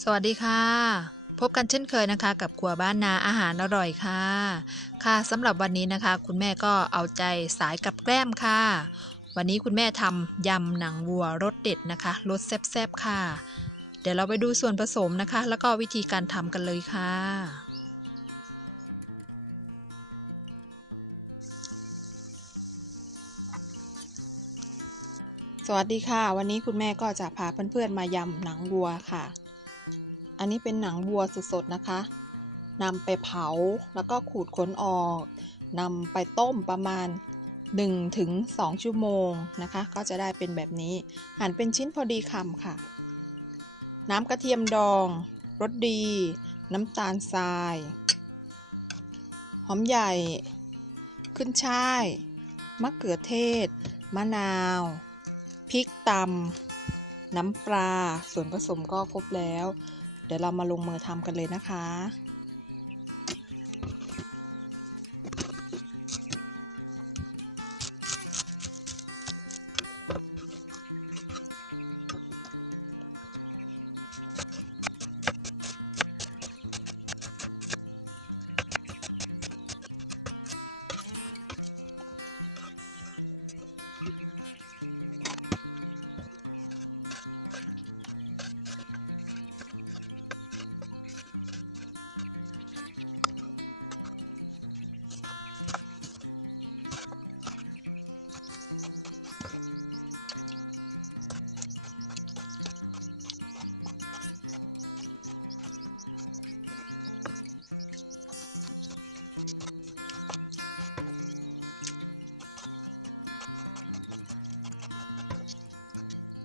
สวัสดีค่ะ พบกันเช่นเคยนะคะ กับครัวบ้านนาอาหารอร่อยค่ะ ค่ะสำหรับวันนี้นะคะ คุณแม่ก็เอาใจสายกับแกล้มค่ะ วันนี้คุณแม่ทำยำหนังวัวรสเด็ดนะคะรสแซ่บๆค่ะ เดี๋ยวเราไปดูส่วนผสมนะคะ แล้วก็วิธีการทำกันเลยค่ะสวัสดีค่ะ วันนี้คุณแม่ก็จะพาเพื่อนๆมายำหนังวัวค่ะ อันนี้เป็นหนังวัวสดๆนะคะนำไปเผาแล้วก็ขูดขนออกนำไปต้มประมาณ1ถึง2ชั่วโมงนะคะ ก็จะได้เป็นแบบนี้ หั่นเป็นชิ้นพอดีคำค่ะ น้ำกระเทียมดองรสดี น้ำตาลทราย หอมใหญ่ ขึ้นช่าย มะเขือเทศ มะนาว พริกตำน้ำปลา ส่วนผสมก็ครบแล้ว ดี๋ยวเรามาลงมือทำกันเลยนะคะ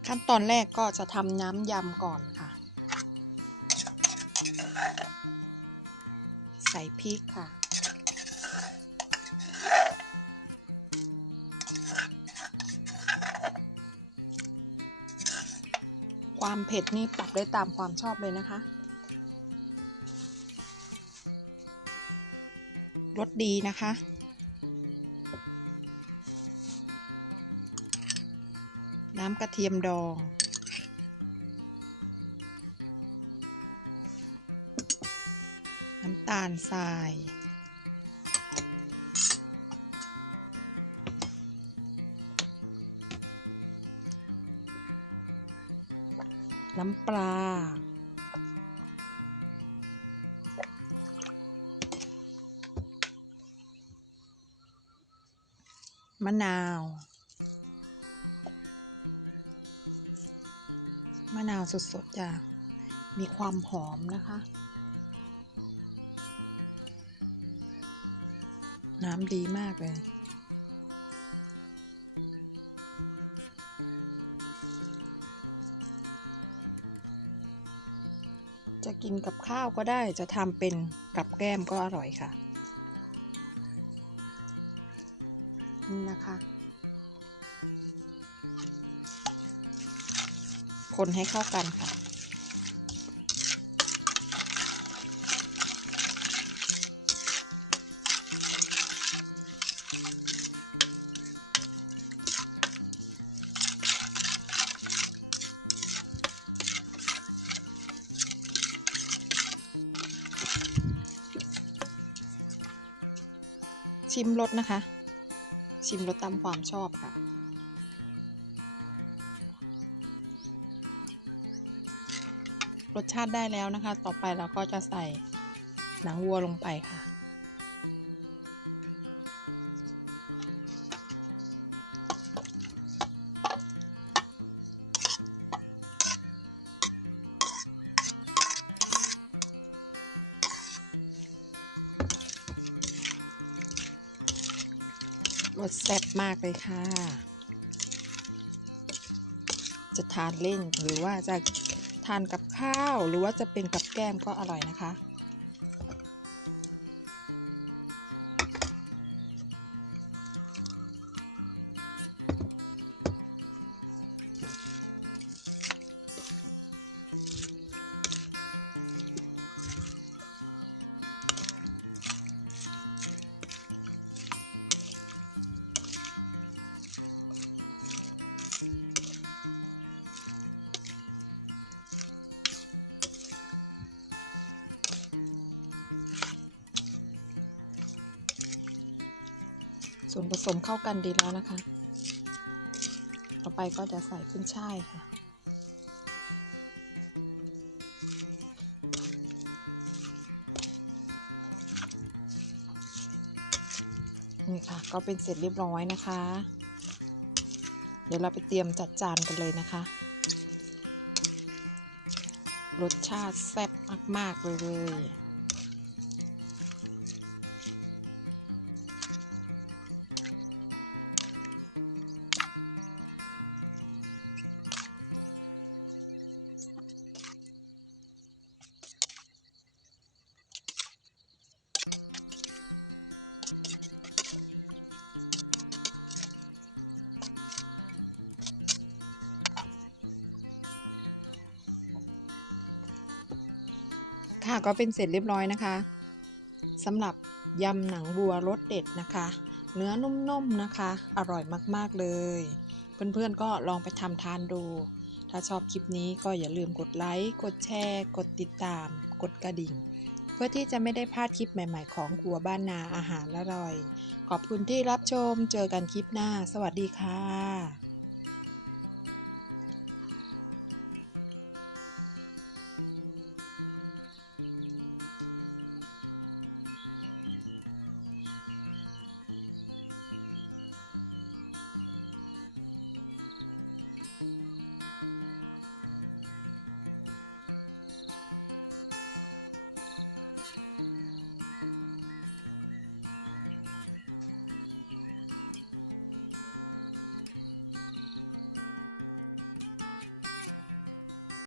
ขั้นตอนแรกก็จะทำน้ำยำก่อนค่ะ ใส่พริกค่ะ ความเผ็ดนี่ปรับได้ตามความชอบเลยนะคะ รสดีนะคะ น้ำกระเทียมดอง น้ำตาลทราย น้ำปลา มะนาว มะนาวสดๆจะมีความหอมนะคะ น้ำดีมากเลย จะกินกับข้าวก็ได้จะทำเป็นกับแก้มก็อร่อยค่ะนี่นะคะ คนให้เข้ากันค่ะ ชิมรสนะคะ ชิมรสตามความชอบค่ะ รสชาติได้แล้วนะคะ ต่อไปเราก็จะใส่หนังวัวลงไปค่ะ รสแซ่บมากเลยค่ะ จะทานเล่นหรือว่าจะ ทานกับข้าว หรือว่าจะเป็นกับแก้มก็อร่อยนะคะ ส่วนผสมเข้ากันดีแล้วนะคะ ต่อไปก็จะใส่ขึ้นช่ายค่ะ นี่ค่ะ ก็เป็นเสร็จเรียบร้อยนะคะ เดี๋ยวเราไปเตรียมจัดจานกันเลยนะคะ รสชาติแซ่บมาก ๆ เลยค่ะ ก็เป็นเสร็จเรียบร้อยนะคะสำหรับยำหนังวัวรสเด็ดนะคะ เนื้อนุ่มๆนะคะ อร่อยมากๆเลย เพื่อนๆก็ลองไปทำทานดู ถ้าชอบคลิปนี้ก็อย่าลืมกดไลค์ กดแชร์ กดติดตาม กดกระดิ่ง เพื่อที่จะไม่ได้พลาดคลิปใหม่ ๆ ของครัวบ้านนาอาหารอร่อย ขอบคุณที่รับชม เจอกันคลิปหน้า สวัสดีค่ะ